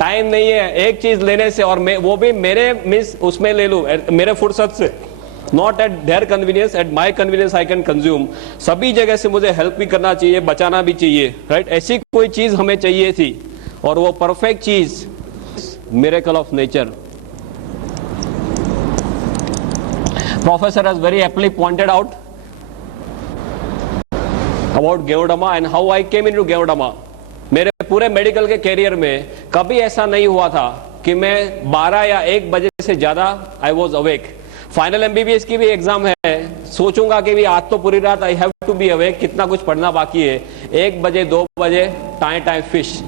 Time नहीं है एक चीज लेने से, और वो भी मेरे उसमें ले लूं, मेरे फुर्सत से, not at their convenience, at my convenience I can consume. सभी जगह से मुझे हेल्प भी करना चाहिए, बचाना भी चाहिए, राइट? ऐसी कोई चीज हमें चाहिए थी, और वो परफेक्ट चीज miracle of nature. Professor has very aptly pointed out about Ganoderma and how I came into Ganoderma. मेरे पूरे मेडिकल के कैरियर में कभी ऐसा नहीं हुआ था कि मैं 12 या 1 बजे से ज्यादा I was awake. Final MBBS की भी एग्जाम है, सोचूंगा कि भी आज तो पूरी रात I have to be awake, कितना कुछ पढ़ना बाकी है। 1 बजे 2 बजे टाइम फिश।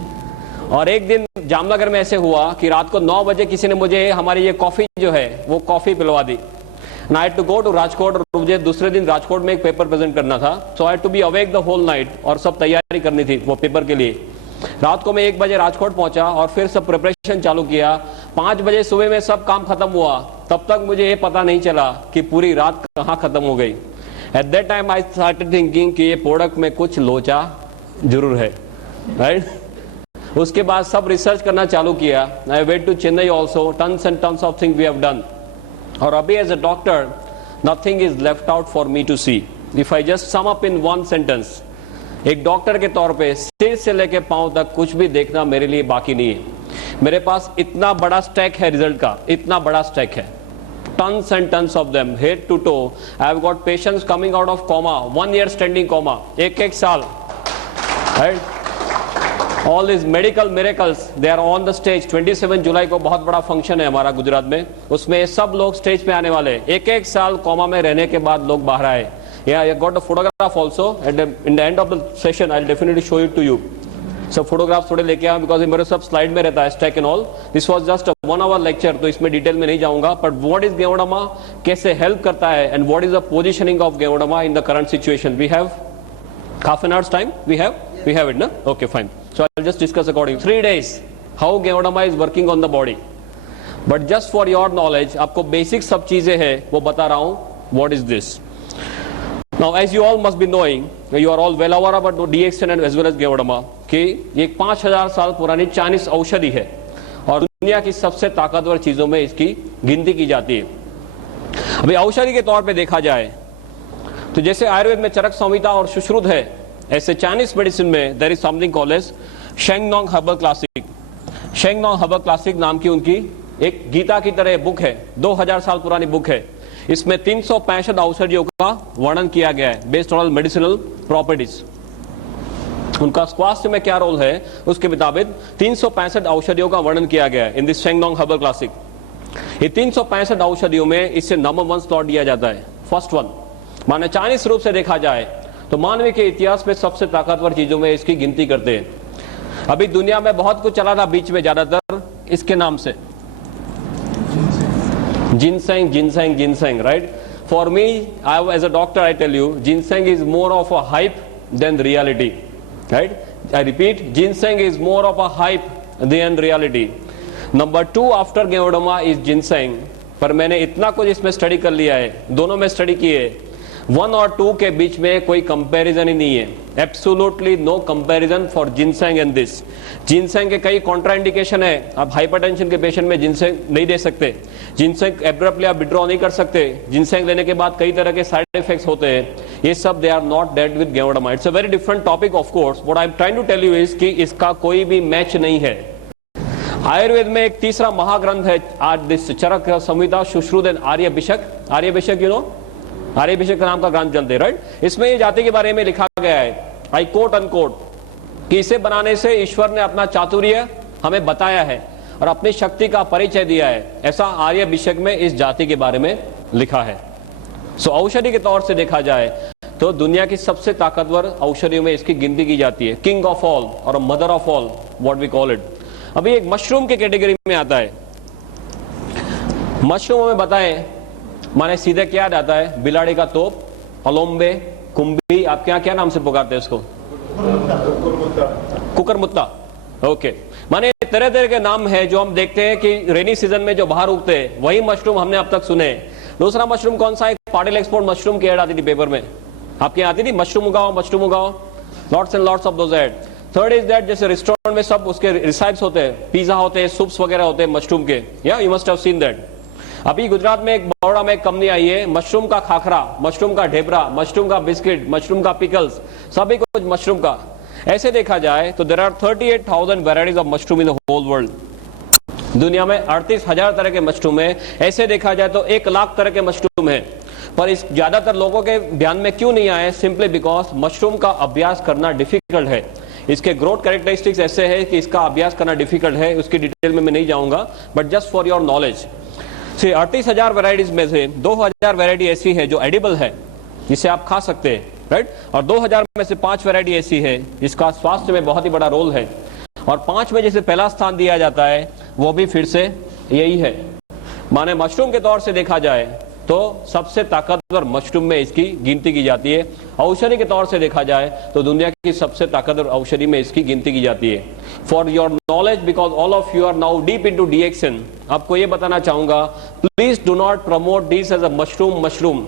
और एक दिन जामनगर में ऐसे हुआ कि रात को 9 बजे किसी ने मुझे हमारी ये कॉफी जो है वो कॉफी पिलवा दी। I had to go to Rajkot, और मुझे दूसरे दिन राजकोट में एक पेपर प्रेजेंट करना था, so I had to be awake the whole night, और सब तैयारी करनी थी वो पेपर के लिए। रात को मैं 1 बजे राजकोट पहुंचा और फिर सब प्रिपरेशन चालू किया। 5 बजे सुबह में सब काम खत्म हुआ, तब तक मुझे ये पता नहीं चला कि पूरी रात कहाँ खत्म हो गई। At that time I started thinking कि ये प्रोडक्ट में कुछ लोचा जरूर है, राइट? उसके बाद सब रिसर्च करना चालू किया। I went to Chennai also, tons and tons of thing we have done. और अभी as a doctor nothing is left out for me to see. If I just sum up in one sentence, एक doctor के तौर पे सिर से लेके पांव तक कुछ भी देखना मेरे लिए बाकी नहीं है। मेरे पास इतना बड़ा स्टैक है रिजल्ट का, इतना बड़ा स्टैक है, tons and tons of them, head to toe. I have got patients coming out of coma, 1 year standing coma, एक साल, right? All these medical miracles, they are on the stage. 27 जुलाई को बहुत बड़ा function है हमारा गुजरात में, उसमें सब लोग स्टेज पे आने वाले। एक साल कोमा में रहने के बाद लोग बाहर आए। Yeah, I got a photograph also. In the end of the session, I'll definitely show it to you. सब फोटोग्राफ थोड़े लेके आया, बिकॉज मेरे सब स्लाइड में रहता है stack and all. This was just 1 hour lecture, तो इसमें डिटेल में नहीं जाऊंगा। बट व्हाट इज गेवोडमा, कैसे हेल्प करता है, and what is the positioning of Ganoderma in the current situation. We have half an hour's time. We have it, no? Okay, fine. So I'll just discuss according 3 days how गेवोडमा is working on the body. But just for your knowledge, आपको basic सब चीजें हैं वो बता रहा हूं। What is this? Now, as you all must be knowing, you are all well aware about DXN and as well as गेवोडमा, कि ये 5000 साल पुरानी चाइनीज औषधि है और दुनिया की सबसे ताकतवर चीजों में इसकी गिनती की जाती है। अभी औषधि के तौर पे देखा जाए तो जैसे आयुर्वेद में चरक संहिता और सुश्रुत है, ऐसे चाइनीज मेडिसिन में there is something called as Shennong herbal classic. Shennong herbal classic नाम की उनकी एक गीता की तरह बुक है, 2000 साल पुरानी बुक है। इसमें 365 औषधियों का वर्णन किया गया है बेस्ड ऑन मेडिसिनल प्रॉपर्टीज। उनका स्वास्थ्य में क्या रोल है उसके मुताबिक 365 औषधियों का वर्णन किया गया है इन दिस शेंगनोंग हर्बल क्लासिक। ये 365 औषधियों में इससे नंबर 1 स्लॉट दिया जाता है, फर्स्ट वन। माने चाइनीज रूप से देखा जाए तो मानव के इतिहास में सबसे ताकतवर चीजों में इसकी गिनती करते हैं। अभी दुनिया में बहुत कुछ चला था बीच में, ज्यादातर इसके नाम से ginseng ginseng ginseng, right? For me, I as a doctor I tell you, ginseng is more of a hype than reality, right? I repeat, ginseng is more of a hype than reality. Number 2 after Ganoderma is ginseng. पर मैंने इतना कुछ इसमें study कर लिया है, दोनों में स्टडी किए, 1 और 2 के बीच में कोई कंपैरिजन ही नहीं है। Absolutely no comparison for ginseng and this. Ginseng के कई कॉन्ट्राइंडिकेशन है, आप हाइपरटेंशन के पेशेंट में जिनसेंग नहीं दे सकते, जिनसेंग एब्रप्टली आप विड्रॉ नहीं कर सकते, जिनसेंग लेने के बाद कई तरह के साइड इफेक्ट्स होते हैं, ये सब दे आर नॉट डेट with Ganoderma. It's a very different topic of course. What I am trying to tell you is कि इसका कोई भी मैच नहीं है। आयुर्वेद में एक तीसरा महाग्रंथ है आज this Charaka Samhita Sushruta and Aryabhishak. Aryabhishak you know, Aryabhishak नाम का ग्रंथ चलते, राइट? इसमें ये जाति के बारे में लिखा गया है, आई कोट अनकोट, कि इसे बनाने से ईश्वर ने अपना चातुर्य हमें बताया है और अपनी शक्ति का परिचय दिया है। ऐसा आर्यभिषक में इस जाति के बारे में लिखा है। सो औषधि के तौर से देखा जाए तो दुनिया की सबसे ताकतवर औषधियों में इसकी गिनती की जाती है, किंग ऑफ ऑल और mother of all, what we call it. अभी एक मशरूम के कैटेगरी में आता है। मशरूम हमें बताएं, माने सीधे क्या याद आता है? बिलाड़ी का तोप, अलोम्बे, कुंभी, आप क्या क्या नाम से पुकारते हैं उसको? कुकरमुत्ता। ओके, माने तरह तरह के नाम है जो हम देखते हैं कि रेनी सीजन में जो बाहर उगते हैं, वही मशरूम हमने अब तक सुने। दूसरा मशरूम कौन सा है? पाटिल एक्सपोर्ट मशरूम की एड आती थी पेपर में, आपके आती थी, मशरूम उगाओ, मशरूम उगाओ, lots and lots of those ad. Third is that, जैसे रेस्टोरेंट में सब उसके रिसाइप्स होते हैं, पिज्जा होते हैं, सूप्स वगैरह होते हैं मशरूम के, या you must have seen that. अभी गुजरात में एक बड़ौदा में एक कंपनी आई है, मशरूम का खाखरा, मशरूम का ढेबरा, मशरूम का बिस्किट, मशरूम का पिकल्स, सभी कुछ मशरूम का। ऐसे देखा जाए तो there are 38,000 varieties of mushroom in the whole world. दुनिया में 38,000 तरह के मशरूम है। ऐसे देखा जाए तो 1 लाख तरह के मशरूम है, पर इस ज्यादातर लोगों के ध्यान में क्यों नहीं आए? सिंपली बिकॉज मशरूम का अभ्यास करना डिफिकल्ट है। इसके ग्रोथ कैरेक्टरिस्टिक्स ऐसे है कि इसका अभ्यास करना डिफिकल्ट है, उसकी डिटेल में मैं नहीं जाऊंगा, but just for your knowledge, 38,000 varieties में से 2,000 वेराइटी ऐसी है जो एडिबल है, जिसे आप खा सकते हैं, राइट, और 2,000 में से 5 वेराइटी ऐसी है जिसका स्वास्थ्य में बहुत ही बड़ा रोल है, और 5 में जिसे पहला स्थान दिया जाता है वो भी फिर से यही है। माने मशरूम के तौर से देखा जाए तो सबसे ताकतवर मशरूम में इसकी गिनती की जाती है। औषधि के तौर से देखा जाए तो दुनिया की सबसे ताकतवर औषधि में इसकी गिनती की जाती है। For your knowledge, because all of you are now deep into DXN, आपको ये बताना चाहूंगा, please do not promote this as a mushroom.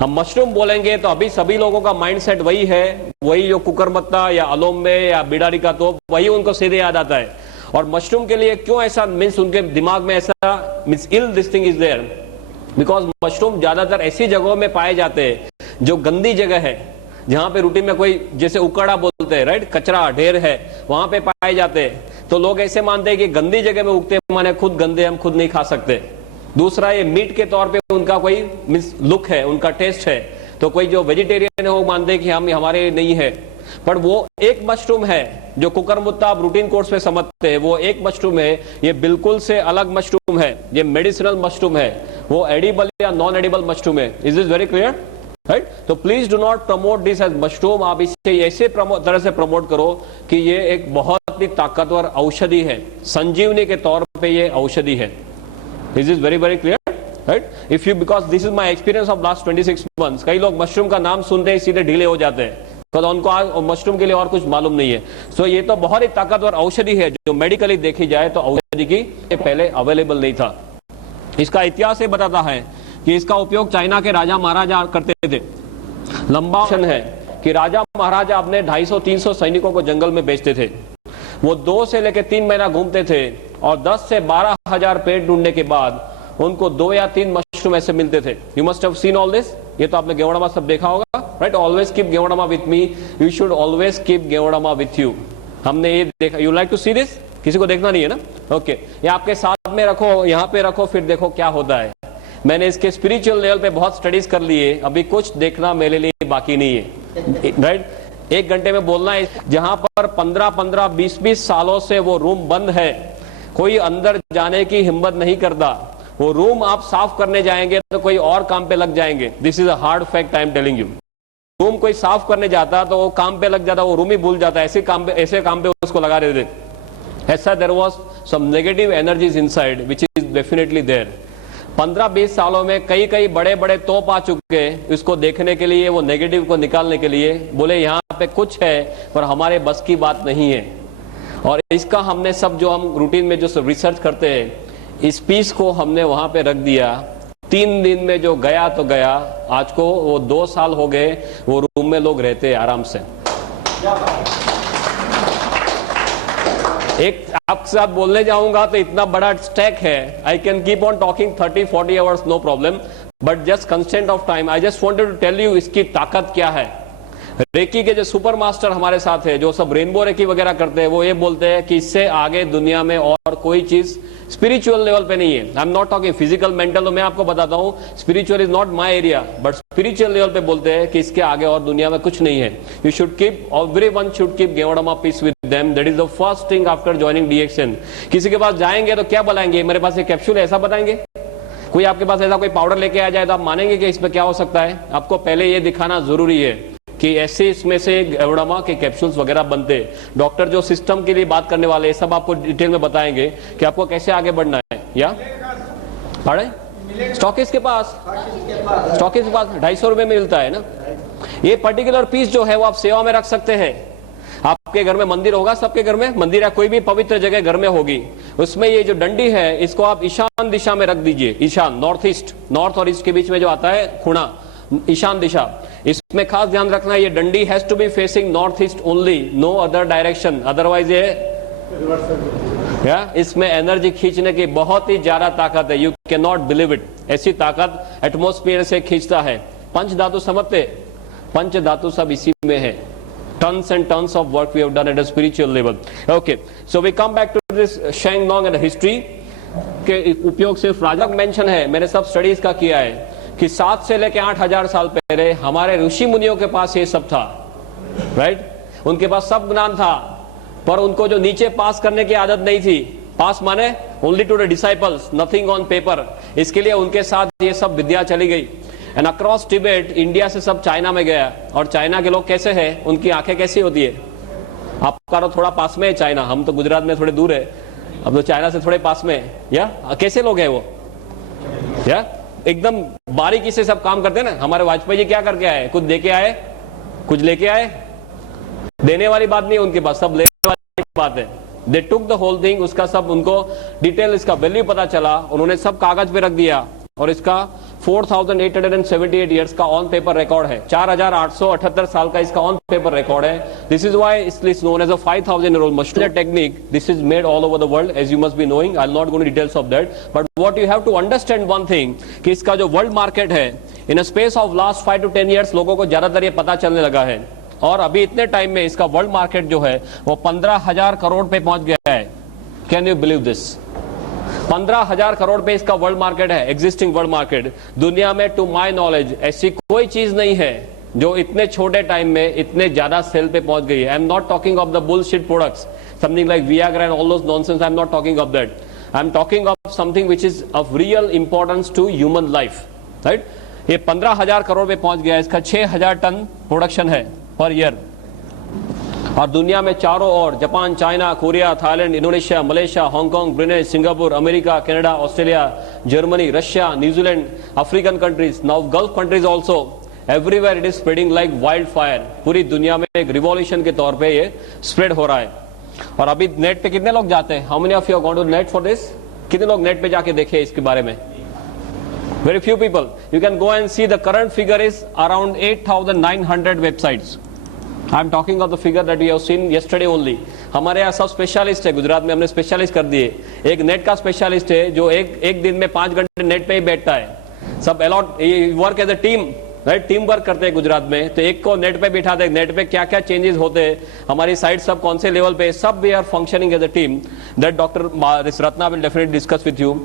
हम मशरूम बोलेंगे तो अभी सभी लोगों का माइंडसेट वही है, वही जो कुकरमत्ता या अलोम्बे या बिडारी का तोप, वही उनको सीधे याद आता है। और मशरूम के लिए क्यों ऐसा मीन्स उनके दिमाग में ऐसा means ill this thing is there, because mushroom ज्यादातर ऐसी जगहों में पाए जाते हैं जो गंदी जगह है, जहां पे रूटीन में कोई जैसे उकड़ा बोलते हैं, राइट, कचरा ढेर है, वहां पे पाए जाते हैं। तो लोग ऐसे मानते हैं कि गंदी जगह में उगते हैं माने खुद गंदे, हम खुद नहीं खा सकते। दूसरा, ये मीट के तौर पे उनका कोई मीन्स लुक है, उनका टेस्ट है, तो कोई जो वेजिटेरियन है वो मानते हैं कि हम हमारे नहीं है। पर वो एक मशरूम है जो कुकरमुत्ता आप रूटीन कोर्स में समझते हैं, वो एक मशरूम है, ये बिल्कुल से अलग मशरूम है, ये मेडिसिनल मशरूम है, वो एडिबल या नॉन एडिबल मशरूम है। Is this very clear, right? तो please do not promote this as mushroom. आप इसे ऐसे तरह से प्रमोट करो कि ये एक बहुत ही ताकतवर औषधि है, संजीवनी के तौर पे ये औषधि है। Is this very very clear, right? If you, because this is my experience of last 26 months, कई लोग मशरूम का नाम सुनते ही सीधे ढीले हो जाते हैं, तो उनको आज मशरूम के लिए और कुछ मालूम नहीं है। सो ये तो बहुत ही ताकतवर औषधि है, जो मेडिकली देखी जाए तो औषधि की पहले अवेलेबल नहीं था। इसका इतिहास ये बताता है कि इसका उपयोग चाइना के राजा महाराजा करते थे। लंबा ऑप्शन है कि राजा महाराजा अपने 250-300 सैनिकों को जंगल में भेजते थे। वो 2 से लेकर 3 महीना घूमते थे और 10 से 12,000 पेड़ ढूंढने के बाद उनको 2 या 3 मशरूम ऐसे मिलते थे। You must have seen all this, ये तो आपने गेवड़ामा सब देखा होगा, right? Always keep Ganoderma with me, you should always keep Ganoderma with you. हमने ये देखा, you like to see this? किसी को देखना नहीं है ना? ओके, ये आपके साथ में रखो, यहाँ पे रखो, फिर देखो क्या होता है। मैंने इसके स्पिरिचुअल लेवल पे बहुत स्टडीज कर लिए, अभी कुछ देखना मेरे लिए बाकी नहीं है, राइट? 1 घंटे में बोलना है। जहां पर 15-15, 20-20 सालों से वो रूम बंद है, कोई अंदर जाने की हिम्मत नहीं करता, वो रूम आप साफ करने जाएंगे तो कोई और काम पे लग जाएंगे। This is a hard fact I am telling you. Room कोई साफ करने जाता तो वो काम पे लग जाता, वो रूम ही भूल जाता, ऐसे काम पे उसको लगा देते। ऐसा there was some negative energies inside which is definitely there. 15-20 सालों में कई बड़े बड़े तोप आ चुके हैं इसको देखने के लिए, वो नेगेटिव को निकालने के लिए। बोले यहाँ पे कुछ है पर हमारे बस की बात नहीं है। और इसका हमने सब जो हम रूटीन में जो रिसर्च करते हैं, इस पीस को हमने वहां पे रख दिया। 3 दिन में जो गया तो गया, आज को वो 2 साल हो गए, वो रूम में लोग रहते हैं आराम से। एक आपके साथ बोलने जाऊंगा तो इतना बड़ा स्टैक है, I can keep on talking 30-40 hours, no problem, but just constant of time I just wanted to tell you इसकी ताकत क्या है। रेकी के जो सुपर मास्टर हमारे साथ है, जो सब रेनबो रेकी वगैरह करते हैं, वो ये बोलते हैं कि इससे आगे दुनिया में और कोई चीज स्पिरिचुअल लेवल पे नहीं है। I am not talking physical mental, तो मैं आपको बताता हूँ spiritual is not my area, but spiritual level पे बोलते हैं कि इसके आगे और दुनिया में कुछ नहीं है। You should keep, everyone should keep Ganoderma piece with them, that is the first thing after joining DXN. किसी के पास जाएंगे तो क्या बताएंगे, मेरे पास एक कैप्सूल है, ऐसा बताएंगे? कोई आपके पास ऐसा कोई पाउडर लेके आ जाए तो आप मानेंगे कि इसमें क्या हो सकता है? आपको पहले ये दिखाना जरूरी है कि ऐसे इसमें से गेवड़ामा के कैप्सूल्स वगैरह बनते। डॉक्टर जो सिस्टम के लिए बात करने वाले सब आपको डिटेल में बताएंगे कि आपको कैसे आगे बढ़ना है। या स्टॉकिस्ट के पास 250 रुपए में मिलता है ना। ये पर्टिकुलर पीस जो है वो आप सेवा में रख सकते हैं। आपके घर में मंदिर होगा, सबके घर में मंदिर या कोई भी पवित्र जगह घर में होगी, उसमें ये जो डंडी है इसको आप ईशान दिशा में रख दीजिए। ईशान, नॉर्थ ईस्ट, नॉर्थ और ईस्ट के बीच में जो आता है खुणा, ईशान दिशा। इसमें खास ध्यान रखना, ये डंडी has to be facing north east only, no other direction, otherwise ये इसमें एनर्जी खींचने की बहुत ही ज्यादा ताकत है, you can not believe it. ऐसी ताकत एटमॉस्फेयर से खींचता है। पंच धातु समझते, पंच धातु सब इसी में है। Tons and tons of work we have done at a spiritual level. Okay, so we come back to this Shengnong and history के उपयोग सिर्फ राजा मेंशन है, मैंने सब स्टडीज का किया है कि 7 से लेके 8,000 साल पहले हमारे ऋषि मुनियों के पास ये सब था, राइट? उनके पास सब ज्ञान था, पर उनको जो नीचे पास करने की आदत नहीं थी। पास माने only to the disciples, nothing on paper. इसके लिए उनके साथ ये सब विद्या चली गई। एंड अक्रॉस टिबेट, इंडिया से सब चाइना में गया। और चाइना के लोग कैसे हैं, उनकी आंखें कैसी होती है? आपका तो थोड़ा पास में है चाइना, हम तो गुजरात में थोड़े दूर है, अब तो चाइना से थोड़े पास में। या कैसे लोग हैं वो? या एकदम बारीकी से सब काम करते हैं ना। हमारे वाजपेयी जी क्या करके आए? कुछ दे के आए, कुछ लेके आए? देने वाली बात नहीं है उनके पास, सब लेने वाली बात है। दे टुक द होल थिंग, उसका सब उनको डिटेल, इसका वैल्यू पता चला, उन्होंने सब कागज पे रख दिया। और इसका 4,878 ईयर्स का ऑन पेपर रिकॉर्ड है। 4,878 साल का इसका ऑन पेपर रिकॉर्ड है। This is why it is known as a 5,000-year-old mushroom technique. This is made all over the world, as you must be knowing. I will not go into details of that, but what you have to understand one thing, कि इसका जो world market है, in a space of last 5 to 10 years लोगों को ज्यादातर ये पता चलने लगा है। और अभी इतने टाइम में इसका वर्ल्ड मार्केट जो है वो 15,000 करोड़ पे पहुंच गया है। Can you believe this? 15,000 crore पे इसका वर्ल्ड मार्केट है, एग्जिस्टिंग वर्ल्ड मार्केट। दुनिया में टू माय नॉलेज ऐसी कोई चीज नहीं है जो इतने छोटे टाइम में इतने ज्यादा सेल पे पहुंच गई है। I am not talking of the bullshit products, something like Viagra and all those nonsense. I am not talking of that. I am talking of something which is of real importance to human life, right? ये 15,000 करोड़ पे पहुंच गया। इसका 6,000 ton production है per year. और दुनिया में चारों ओर Japan, China, Korea, Thailand, Indonesia, Malaysia, Hong Kong, Brunei, Singapore, America, Canada, Australia, Germany, Russia, New Zealand, African countries, now Gulf countries also, everywhere it is spreading like wild fire. पूरी दुनिया में एक रिवॉल्यूशन के तौर पे ये स्प्रेड हो रहा है। और अभी नेट पे कितने लोग जाते हैं? How many of you are going to net for this? कितने लोग नेट पे जाके देखे इसके बारे में? Very few people. You can go and see the current figure is around 8,900 websites. I am talking of the figure that we have seen yesterday only. हमारे यहाँ सब स्पेशलिस्ट है, गुजरात में हमने स्पेशलिस्ट कर दिए। एक नेट का स्पेशलिस्ट है जो एक दिन में 5 घंटे नेट पे ही बैठता है। सब allot work as a team, right? Team work करते हैं गुजरात में। तो एक को नेट पे बिठाते हैं, नेट पे क्या क्या चेंजेस होते हैं, हमारी साइट सब कौन से लेवल पे, सब we are functioning as a team. That doctor Ratna will definitely discuss with you.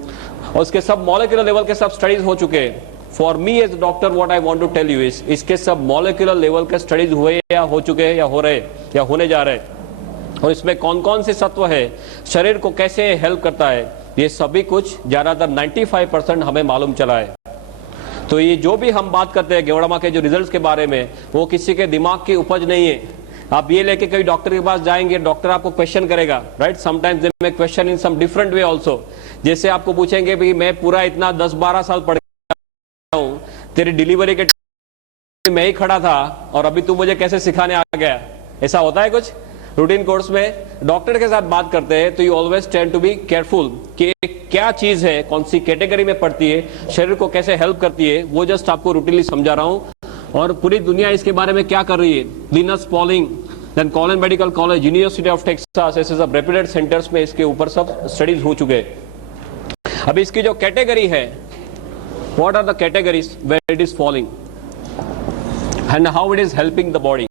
और उसके सब मॉलिक्यूलर लेवल के सब स्टडीज हो चुके हैं। For me as doctor what I want to tell you is, इसके सब मॉलिक्यूलर लेवल के स्टडीज हुए या हो चुके हैं या हो रहे या होने जा रहे हैं। और इसमें कौन कौन से तत्व है, शरीर को कैसे हेल्प करता है, ये सभी कुछ ज्यादातर 95% हमें मालूम चला है। तो ये जो भी हम बात करते हैं गेवड़ामा के जो रिजल्ट्स के बारे में, वो किसी के दिमाग की उपज नहीं है। आप ये लेके कभी डॉक्टर के पास जाएंगे, डॉक्टर आपको क्वेश्चन करेगा, right? Sometimes they may question in some different way also. जैसे आपको पूछेंगे भी मैं पूरा इतना 10-12 साल पढ़ गया हूं, तेरी डिलीवरी के मैं ही खड़ा था और अभी तू मुझे कैसे सिखाने आ गया? ऐसा होता है कुछ रूटीन कोर्स में? डॉक्टर के साथ बात करते हैं तो you always tend to be careful कि क्या चीज है, कौन सी कैटेगरी में पड़ती है, शरीर को कैसे हेल्प करती है, वो जस्ट आपको रूटीनली समझा रहा हूं। और पूरी दुनिया इसके बारे में क्या कर रही है। Linus Pauling, then Colin medical college, university of Texas, ऐसे सब रेप्यूटेड सेंटर्स में इसके ऊपर सब स्टडीज हो चुके हैं। अब इसकी जो कैटेगरी है, what are the categories where it is falling and how it is helping the body.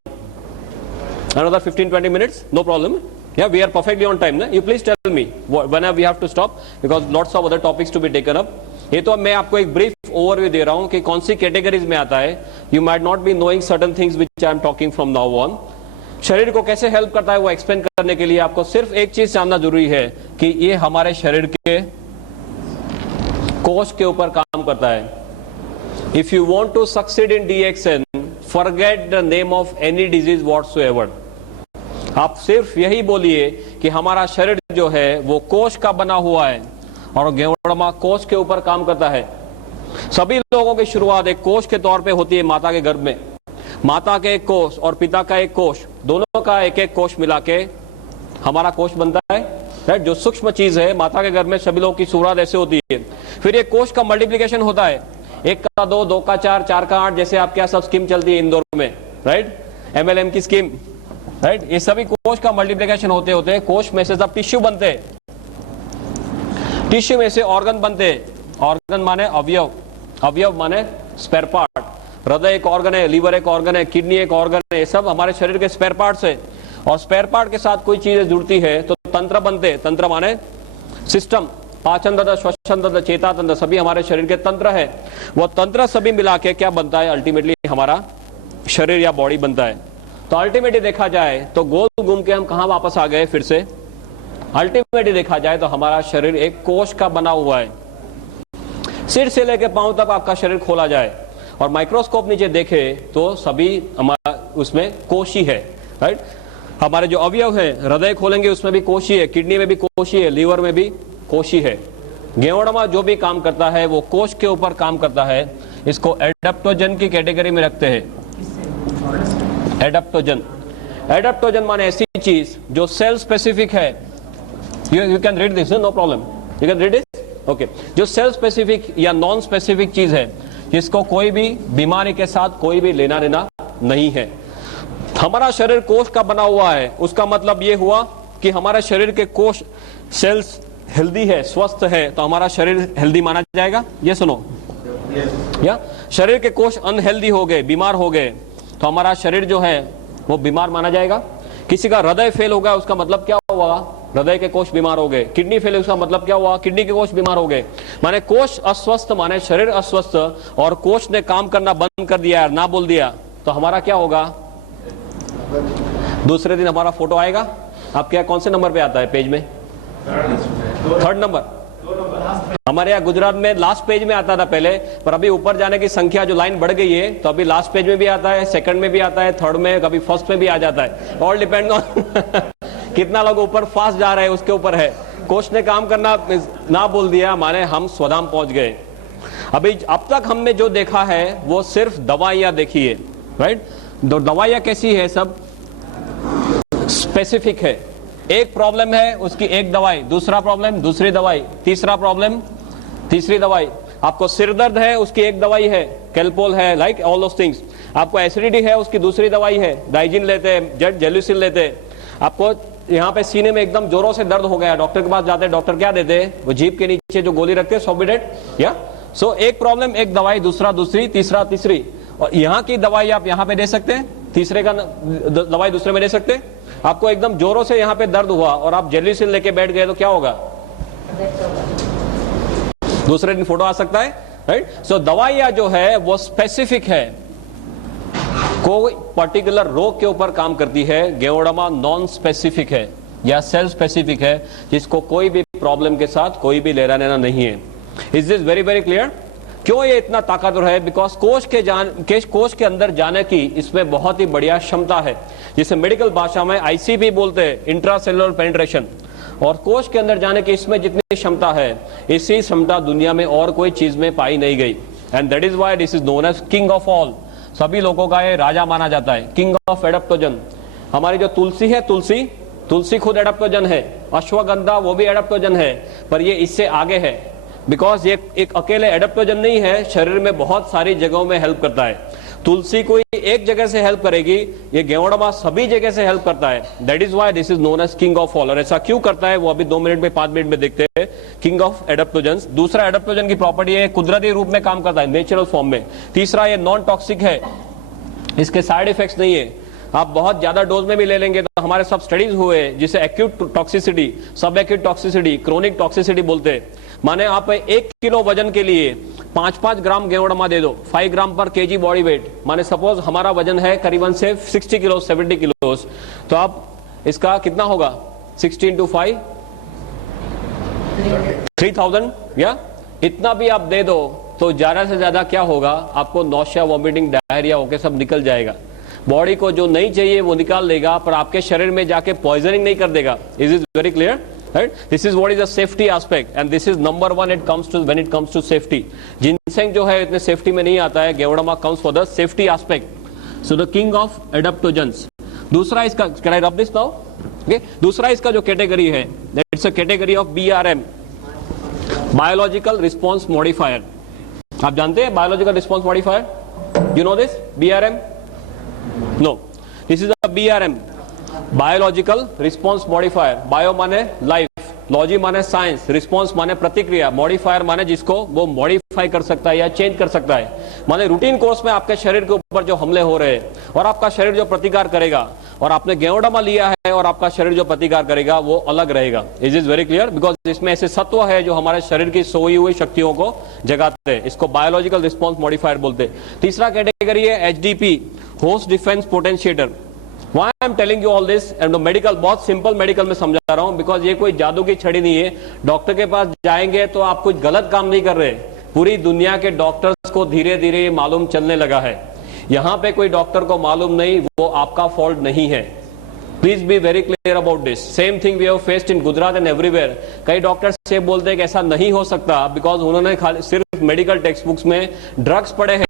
Another 15-20 minutes, no problem. Yeah, we are perfectly on time. You please tell me whenever we have to stop because lots of other topics to be taken up. ये तो मैं आपको एक brief overview दे रहा हूं कि कौन सी categories में आता है। You might not be knowing certain things which I am talking from now on. शरीर को कैसे हेल्प करता है वो एक्सप्लेन करने के लिए आपको सिर्फ एक चीज जानना जरूरी है कि ये हमारे शरीर के कोश के ऊपर काम करता है। If you want to succeed in DXN, forget the name of any disease whatsoever. आप सिर्फ यही बोलिए कि हमारा शरीर जो है वो कोश का बना हुआ है और गेवड़मा कोश के ऊपर काम करता है। सभी लोगों की शुरुआत एक कोश के तौर पे होती है माता के गर्भ में। माता के एक कोश और पिता का एक कोश, दोनों का एक एक कोश मिला के हमारा कोश बनता है, राइट? जो सूक्ष्म चीज है, माता के गर्भ में सभी लोगों की शुरुआत ऐसे होती है। फिर एक कोश का मल्टीप्लिकेशन होता है। 1 का 2, 2 का 4, 4 का 8, जैसे आपके यहाँ सब स्कीम चलती है इंदौर में, राइट, MLM की स्कीम, राइट। ये सभी कोश का मल्टीप्लिकेशन होते होते कोश में से सब टिश्यू बनते हैं, टिश्यू में से ऑर्गन बनते हैं। ऑर्गन माने अवयव, अवयव माने स्पेयर पार्ट। हृदय एक ऑर्गन है, लीवर एक ऑर्गन है, किडनी एक ऑर्गन है, ये सब हमारे शरीर के स्पेयर पार्ट्स है। और स्पेयर पार्ट के साथ कोई चीजें जुड़ती है तो तंत्र बनते हैं। तंत्र माने सिस्टम, पाचन तंत्र, श्वसन तंत्र, चेता तंत्र, सभी हमारे शरीर के तंत्र है। वो तंत्र सभी मिला के क्या बनता है, अल्टीमेटली हमारा शरीर या बॉडी बनता है। तो अल्टीमेटली देखा जाए तो गोल घूम के हम कहां वापस आ गए फिर से, अल्टीमेटली देखा जाए तो हमारा शरीर एक कोश का बना हुआ है। सिर से लेकर पांव तक आपका शरीर खोला जाए और माइक्रोस्कोप नीचे देखे तो सभी हमारा उसमें कोश ही है, राइट। हमारे जो अवयव है, हृदय खोलेंगे उसमें भी कोश ही है, किडनी में भी कोश ही है, लीवर में भी कोश ही है। गेवड़मा जो भी काम करता है वो कोश के ऊपर काम करता है। इसको एडेप्टोजन की कैटेगरी में रखते हैं। एडेप्टोजन, एडेप्टोजन माने ऐसी चीज जो सेल स्पेसिफिक है। You can read this, no problem, you can read it, okay. जो सेल स्पेसिफिक या नॉन स्पेसिफिक चीज है जिसको कोई भी बीमारी के साथ कोई भी लेना देना नहीं है। हमारा शरीर कोश का बना हुआ है, उसका मतलब ये हुआ कि हमारे शरीर के कोश सेल्स हेल्दी है, स्वस्थ है, तो हमारा शरीर हेल्दी माना जाएगा। ये सुनो, या शरीर के कोश अनहेल्दी हो गए, बीमार हो गए, तो हमारा शरीर जो है वो बीमार माना जाएगा। किसी का हृदय फेल हो गया, उसका मतलब क्या हुआ, हृदय के कोश बीमार हो गए। किडनी फेल, उसका मतलब क्या हुआ, किडनी के कोश बीमार हो गए। माने कोश अस्वस्थ माने शरीर अस्वस्थ, और कोश ने काम करना बंद कर दिया, ना बोल दिया, तो हमारा क्या होगा, दूसरे दिन हमारा फोटो आएगा। आपके यहाँ कौन से नंबर पे आता है पेज में, 3rd नंबर। हमारे यहाँ गुजरात में लास्ट पेज में आता था पहले, पर अभी ऊपर जाने की संख्या जो लाइन बढ़ गई है, तो अभी लास्ट पेज में भी आता है, 2nd में भी आता है, 3rd में, कभी 1st में भी आ जाता है। ऑल डिपेंड ऑन कितना लोग ऊपर फास्ट जा रहे हैं उसके ऊपर है। कोश ने काम करना ना बोल दिया माने हम स्वधाम पहुंच गए। अभी अब तक हमने जो देखा है वो सिर्फ दवाइयां देखी है, राइट। दवाइयां कैसी है, सब स्पेसिफिक है। एक प्रॉब्लम है उसकी एक दवाई, दूसरा प्रॉब्लम दूसरी दवाई, तीसरा प्रॉब्लम तीसरी दवाई। आपको सिर दर्द है उसकी एक दवाई है, कैल्पोल है, लाइक ऑल दोस थिंग्स। आपको एसिडिटी है उसकी दूसरी दवाई है, डाइजिन लेते हैं, जेट जेलुसिल लेते हैं। आपको यहाँ पे सीने में एकदम जोरों से दर्द हो गया, डॉक्टर के पास जाते हैं, डॉक्टर क्या देते हैं, वो जीभ के नीचे जो गोली रखते हैं, सॉबिडेट, या सो एक प्रॉब्लम एक दवाई, दूसरा दूसरी, तीसरा तीसरी। और यहाँ की दवाई आप यहाँ पे दे सकते हैं, तीसरे का दवाई दूसरे में दे सकते हैं। आपको एकदम जोरों से यहाँ पे दर्द हुआ और आप जेलुसिल लेके बैठ गए तो क्या होगा, दूसरे दिन फोटो आ सकता है, राइट। सो दवाइयां जो है वो स्पेसिफिक है, कोई पर्टिकुलर रोग के ऊपर काम करती है। गेवड़मा नॉन स्पेसिफिक है या सेल स्पेसिफिक है, जिसको कोई भी प्रॉब्लम के साथ कोई भी लेना देना नहीं है। Is this very very clear. क्यों ये इतना ताकतवर है, बिकॉज कोश के अंदर जाने की इसमें बहुत ही बढ़िया क्षमता है, जिसे मेडिकल भाषा में ICP बोलते हैं, इंट्रासेलुलर पेनिट्रेशन। और कोश के अंदर जाने की इसमें जितनी क्षमता है, इसी क्षमता दुनिया में और कोई चीज में पाई नहीं गई। And that is why this is known as king of all. सभी लोगों का ये राजा माना जाता है, किंग ऑफ एडेप्टोजन। हमारी जो तुलसी है, तुलसी खुद एडेप्टोजन है। अश्वगंधा वो भी एडेप्टोजन है, पर ये इससे आगे है, बिकॉज ये एक अकेले एडेप्टोजन नहीं है, शरीर में बहुत सारी जगहों में हेल्प करता है। तुलसी कोई एक जगह से हेल्प करेगी, ये गेवड़मा सभी जगह से हेल्प करता है। That is why this is known as king of all. और ऐसा क्यों करता है वो अभी 2 मिनट में 5 मिनट में देखते हैं। King of adaptogen. दूसरा, एडेप्टोजन की प्रॉपर्टी है कुदरती रूप में काम करता है, नेचुरल फॉर्म में। तीसरा, ये नॉन टॉक्सिक है, इसके साइड इफेक्ट्स नहीं है। आप बहुत ज्यादा डोज में भी ले लेंगे तो हमारे सब स्टडीज हुए जिसे एक्यूट टॉक्सिसिटी, सब एक्यूट टॉक्सिसिटी, क्रोनिक टॉक्सिसिटी बोलते हैं। माने आप 1 किलो वजन के लिए 5-5 ग्राम गेवड़मा दे दो, 5 ग्राम पर केजी बॉडी वेट। माने सपोज हमारा वजन है करीबन से 60 किलो 70 किलो, तो आप इसका कितना होगा, 16 × 5 3000, या इतना भी आप दे दो तो ज्यादा से ज्यादा क्या होगा, आपको नौशिया, वॉमिटिंग, डायरिया होके सब निकल जाएगा। बॉडी को जो नहीं चाहिए वो निकाल लेगा, पर आपके शरीर में जाके पॉइजनिंग नहीं कर देगा। Is is very clear, right? This is what is the safety aspect, and this is number 1 when it comes to safety. Ginseng जो है इतने सेफ्टी में नहीं आता है, गेवड़मा comes for the safety aspect. So the king of adaptogens. दूसरा इसका, can I rub this now? Okay? दूसरा इसका जो कैटेगरी है, that's a category of BRM, biological response modifier. आप जानते हैं biological response modifier? You know this BRM? No, this is a BRM, biological response modifier. Bio माने life, logy माने science, response माने प्रतिक्रिया, मॉडिफायर माने जिसको वो मॉडिफाई कर सकता है या चेंज कर सकता है। माने रूटीन कोर्स में आपके शरीर के ऊपर जो हमले हो रहे हैं और आपका शरीर जो प्रतिकार करेगा, और आपने गेंडोडामा लिया है और आपका शरीर जो प्रतिकार करेगा वो अलग रहेगा। Is is very clear? Because इसमें ऐसे सत्व है जो हमारे शरीर की सोई हुई शक्तियों को जगाते हैं। इसको बायोलॉजिकल रिस्पॉन्स मॉडिफायर बोलते हैं। तीसरा कैटेगरी है HDP, host defence potentiator. Why I am telling you all this? and medical, बहुत सिंपल मेडिकल में समझा रहा हूं, बिकॉज ये कोई जादू की छड़ी नहीं है। डॉक्टर के पास जाएंगे तो आप कुछ गलत काम नहीं कर रहे। पूरी दुनिया के डॉक्टर्स को धीरे धीरे मालूम चलने लगा है। यहां पे कोई डॉक्टर को मालूम नहीं, वो आपका फॉल्ट नहीं है। Please be very clear about this. Same thing we have faced in Gujarat and everywhere. कई डॉक्टर्स से बोलते हैं कि ऐसा नहीं हो सकता, बिकॉज उन्होंने खाली सिर्फ मेडिकल टेक्स्ट बुक्स में ड्रग्स पढ़े हैं,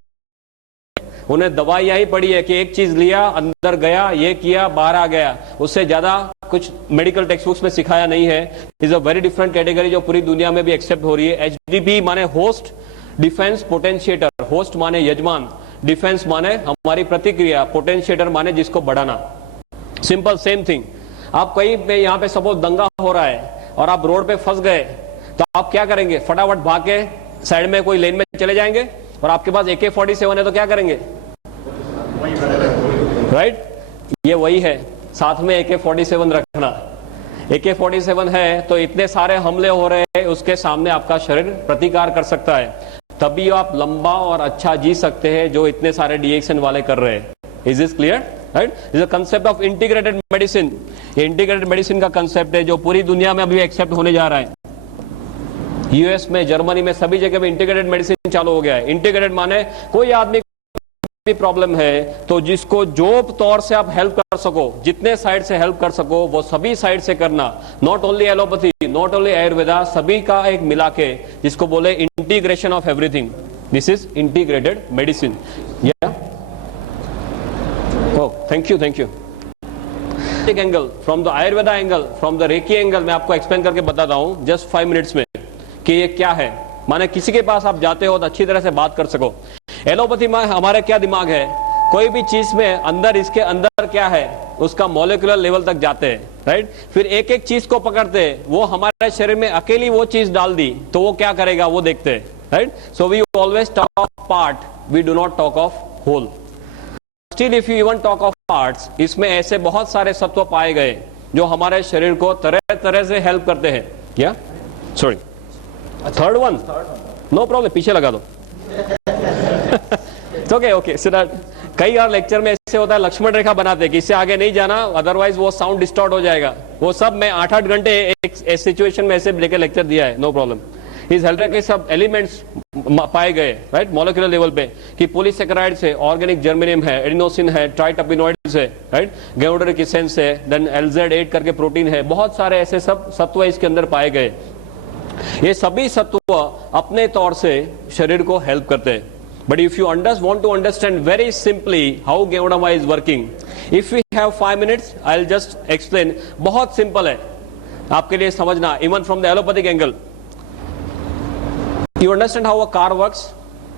उन्हें दवाइयां ही पड़ी है कि एक चीज लिया, अंदर गया, ये किया, बाहर आ गया। उससे ज्यादा कुछ मेडिकल टेक्स्ट बुक्स में सिखाया नहीं है। Is a very different category जो पूरी दुनिया में भी एक्सेप्ट हो रही है। HDP माने होस्ट डिफेंस पोटेंशिएटर। होस्ट माने यजमान, डिफेंस माने हमारी प्रतिक्रिया, पोटेंशिएटर माने जिसको बढ़ाना। Simple same thing. आप कहीं पे यहाँ पे सपोज दंगा हो रहा है और आप रोड पे फंस गए, तो आप क्या करेंगे? फटाफट भाग के साइड में कोई लेन में चले जाएंगे, और आपके पास AK-47 है तो क्या करेंगे? राइट? ये वही है, साथ में AK-47 रखना। AK-47 है तो इतने सारे हमले हो रहे हैं, उसके सामने आपका शरीर प्रतिकार कर सकता है। तभी आप लंबा और अच्छा जी सकते हैं जो इतने सारे DXN वाले कर रहे हैं। Is this clear? Right? Is a concept of integrated medicine. ये इंटीग्रेटेड मेडिसिन का कंसेप्ट है जो पूरी दुनिया में अभी एक्सेप्ट होने जा रहा है। US में, जर्मनी में, सभी जगह में इंटीग्रेटेड मेडिसिन चालू हो गया है। इंटीग्रेटेड माने कोई आदमी भी प्रॉब्लम है तो जिसको जो तौर से आप हेल्प कर सको, जितने साइड से हेल्प कर सको वो सभी साइड से करना। Not only allopathy, not only Ayurveda, सभी का एक मिला के, जिसको बोले integration of everything. This is integrated medicine. या oh, thank you, thank you. एक angle, from the Ayurveda angle, from the reiki angle, मैं आपको एक्सप्लेन करके बताता हूं जस्ट 5 मिनट्स में कि ये क्या है। माने किसी के पास आप जाते हो तो अच्छी तरह से बात कर सको। एलोपैथी में हमारा क्या दिमाग है, कोई भी चीज में अंदर, इसके अंदर क्या है उसका मॉलिक्यूलर लेवल तक जाते हैं। राइट? फिर एक एक चीज को पकड़ते हैं, वो हमारे शरीर में अकेली वो चीज डाल दी तो वो क्या करेगा वो देखते हैं। Right? So we always talk of part, we do not talk of whole. Still if you even talk of parts, इसमें ऐसे बहुत सारे सत्व पाए गए जो हमारे शरीर को तरह तरह से हेल्प करते हैं। क्या? Sorry, third one, no problem, पीछे लगा दो। ओके ओके, कई बार लेक्चर में ऐसे होता है, लक्ष्मण रेखा बनाते हैं कि इससे आगे नहीं जाना, अदरवाइज वो साउंड डिस्टॉर्ट हो जाएगा। वो सब मैं 8-8 घंटे एक सिचुएशन में ऐसे लेकर लेक्चर दिया है, नो प्रॉब्लम। इस हेल्थ के सब एलिमेंट्स पाए गए, राइट, मॉलिक्यूलर लेवल पे, कि पॉलीसेकेराइड्स है, ऑर्गेनिक जर्मेनियम है, एडिनोसिन है, ट्राइटर्पिनोइड्स है, राइट, गेउडरिक एसेंस है, देन LZ8 करके प्रोटीन है, बहुत सारे ऐसे सब सत्व इसके अंदर पाए गए। ये सभी सत्व अपने तौर से शरीर को हेल्प करते हैं। But if you want to understand very simply how Geodama is working, if we have 5 minutes, I'll just explain. बहुत सिंपल है आपके लिए समझना, even from the allopathic angle. You understand how a car works?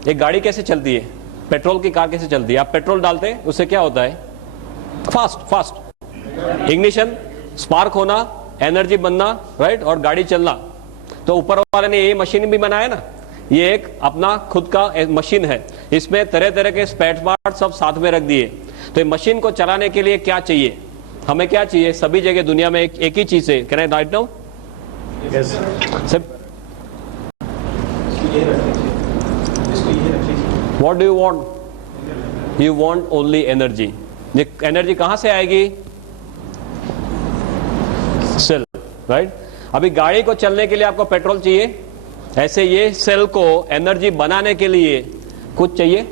एक गाड़ी कैसे चलती है, पेट्रोल की कार कैसे चलती है? आप पेट्रोल डालते हैं, उससे क्या होता है? फास्ट इग्निशन, स्पार्क होना, एनर्जी बनना, राइट, और गाड़ी चलना। तो ऊपर वाले ने ये मशीन भी बनाया ना, ये एक अपना खुद का मशीन है, इसमें तरह तरह के स्पेयर पार्ट सब साथ में रख दिए। तो ये मशीन को चलाने के लिए क्या चाहिए, हमें क्या चाहिए? सभी जगह दुनिया में एक ही चीज है। Can I write now? What do you want? You want only energy. ये एनर्जी कहां से आएगी? Cell, right. अभी गाड़ी को चलने के लिए आपको पेट्रोल चाहिए, ऐसे ये सेल को एनर्जी बनाने के लिए कुछ चाहिए।